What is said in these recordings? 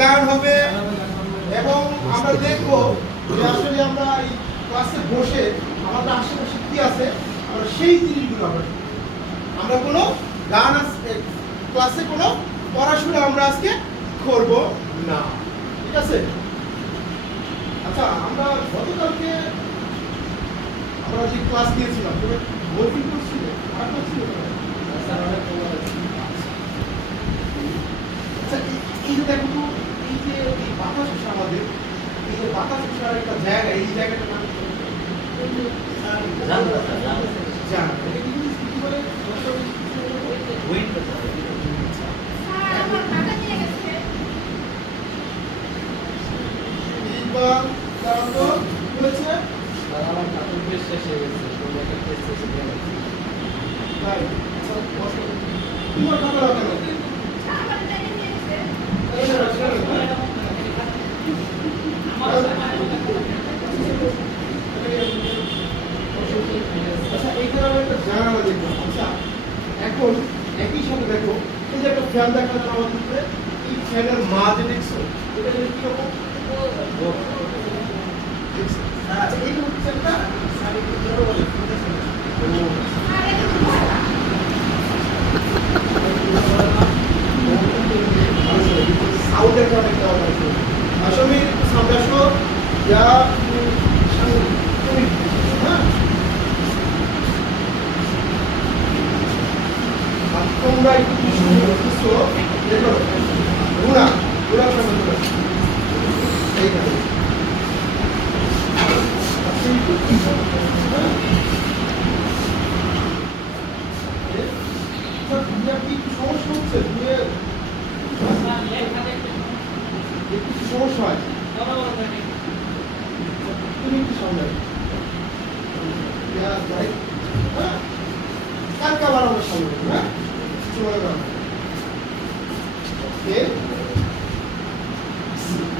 গান হবে এবং আমরা দেখব যে আসলে আমরা এই ক্লাসে বসে আমাদের আশেপাশে কি আছে আমরা সেই জিনিসগুলো আমরা কোনো গান ক্লাসে কোনো পড়াশোনা আমরা আজকে করব না, ঠিক আছে? আচ্ছা, আমরা গতকালকে আমরা যে ক্লাস নিয়েছিলাম তুমি বলতে করছিলে আর করছিলে আচ্ছা, এই যে দেখো তো, এই যে এই বাতাস আমাদের এই যে বাতাস একটা জায়গা, এই জায়গাটা নাম জান এটা কি বলে উইন্ড এইবার তারা তো বলেছে আমার ঠাকুর বেশ শেষ হয়ে গেছে তাই তোমার কথা কেন আচ্ছা, এইখানে আমরা একটা জানালা দেখলাম। আচ্ছা, এখন একই সাথে দেখো এই যে একটা ফ্যান দেখা যাচ্ছে আমাদের উপরে, এই ফ্যানের মাঝে দেখছো এটা কিরকম? আচ্ছা, এইটা হচ্ছে একটা সাউন্ডের কারণে একটা আসলে একটু সামনে আসো যা তোমরা একটু দেখো ঘোড়া ঘোড়া সামনে এইখানে সমস্যা হচ্ছে একটু সমস্যা হয় তুমি একটু সামনে কালকে আবার আমরা সামনে হ্যাঁ ওকে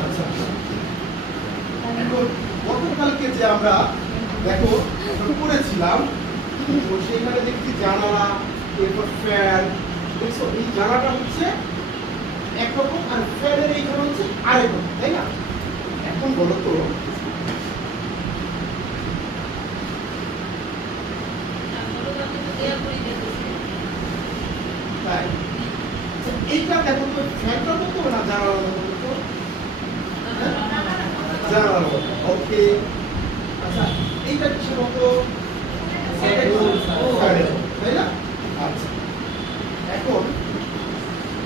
আচ্ছা এখন গতকালকে যে আমরা দেখো করেছিলাম তো সেখানে দেখছি জানালা এরপর ফ্যান দেখছো এই জানালাটা হচ্ছে একরকম আর ফ্যানের এইখানে হচ্ছে আরেক রকম, তাই না? এখন বলো তো তাই এইটা দেখো তো ফ্যানটার মতো না জানালার মতো? জানালার মতো, ওকে। আচ্ছা, এইটা কিসের মতো? তাই না? আচ্ছা, এখন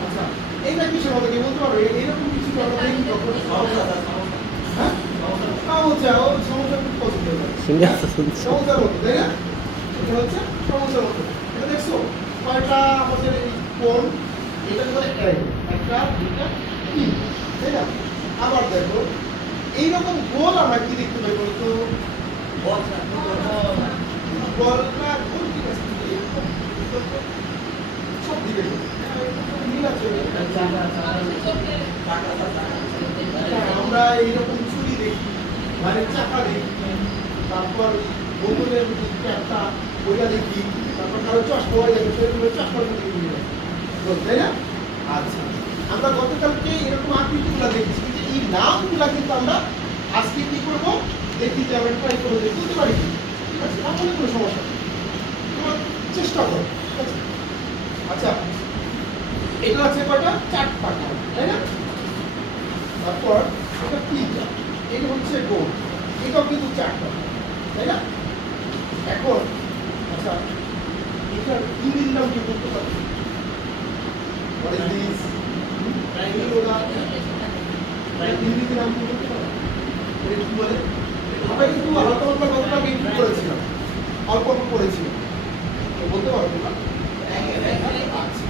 আচ্ছা এইটা কিসের মতো কি বলতে পারো? এইরকম কিছু হ্যাঁ সমস্যা ও সমস্যা খুব পছন্দ হয় সমস্যার মতো, তাই না? এটা হচ্ছে সমস্যার মতো। এটা দেখছো কয়টা আমাদের এই কোণ, এটা বলে একটা দুইটা তিন, তাই না? আবার দেখো এইরকম গোল আমরা কি দেখতে পাই বলতো? বলটা গোল ঠিক আছে সব দিকে মিল আছে। আমরা এইরকম চুরি দেখি, গাড়ির চাকা দেখি, তারপর বোতলের একটা ওইটা দেখি, তারপর কারো চশমা হয়ে যাবে সেগুলো চশমার মধ্যে নিয়ে তাই না? আচ্ছা, আমরা গতকালকে এরকম আকৃতিগুলো দেখেছি কিন্তু এই নামগুলা কিন্তু আমরা আজকে কি করবো দেখি যে আমরা ট্রাই করে বুঝতে পারি ঠিক আছে, তাহলে কোনো সমস্যা নেই, তোমার চেষ্টা করো ঠিক আছে। আচ্ছা, এটা আছে কয়টা? 4 পাটা, তাই না? তারপর এটা তিনটা, এটা হচ্ছে গোল, এটাও কিন্তু 4 পাটা, তাই না? এখন আচ্ছা, এটার ইংরেজি নাম কি বলতে পারবে? What is this? ইংরেজি নাম কি বলতে পারবে? এটা কি বলে? আমরা কিন্তু হালকা হালকা কথাটা একটু করেছিলাম, অল্প অল্প করেছিলাম, তো বলতে পারবো না? আচ্ছা,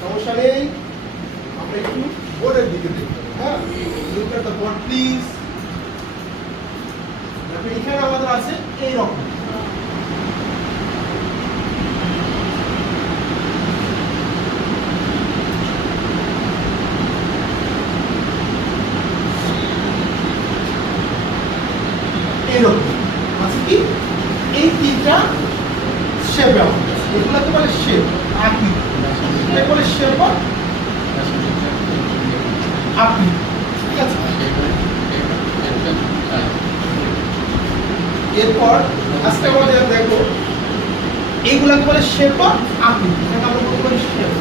সমস্যা নেই, আমরা একটু বোর্ডের দিকে দেখব। হ্যাঁ, look at the board please। দেখো এখানে আমাদের আছে এইরকম আছে কি এই তিনটা শেপ, এগুলোকে বলে শেপ আকৃতি, এগুলো বলে শেপ আকৃতি। ঠিক আছে। এরপর আজকে আমাদের দেখো এইগুলাকে বলে শেপ বা আকৃতি, এটাকে আমরা বলবো শেপ।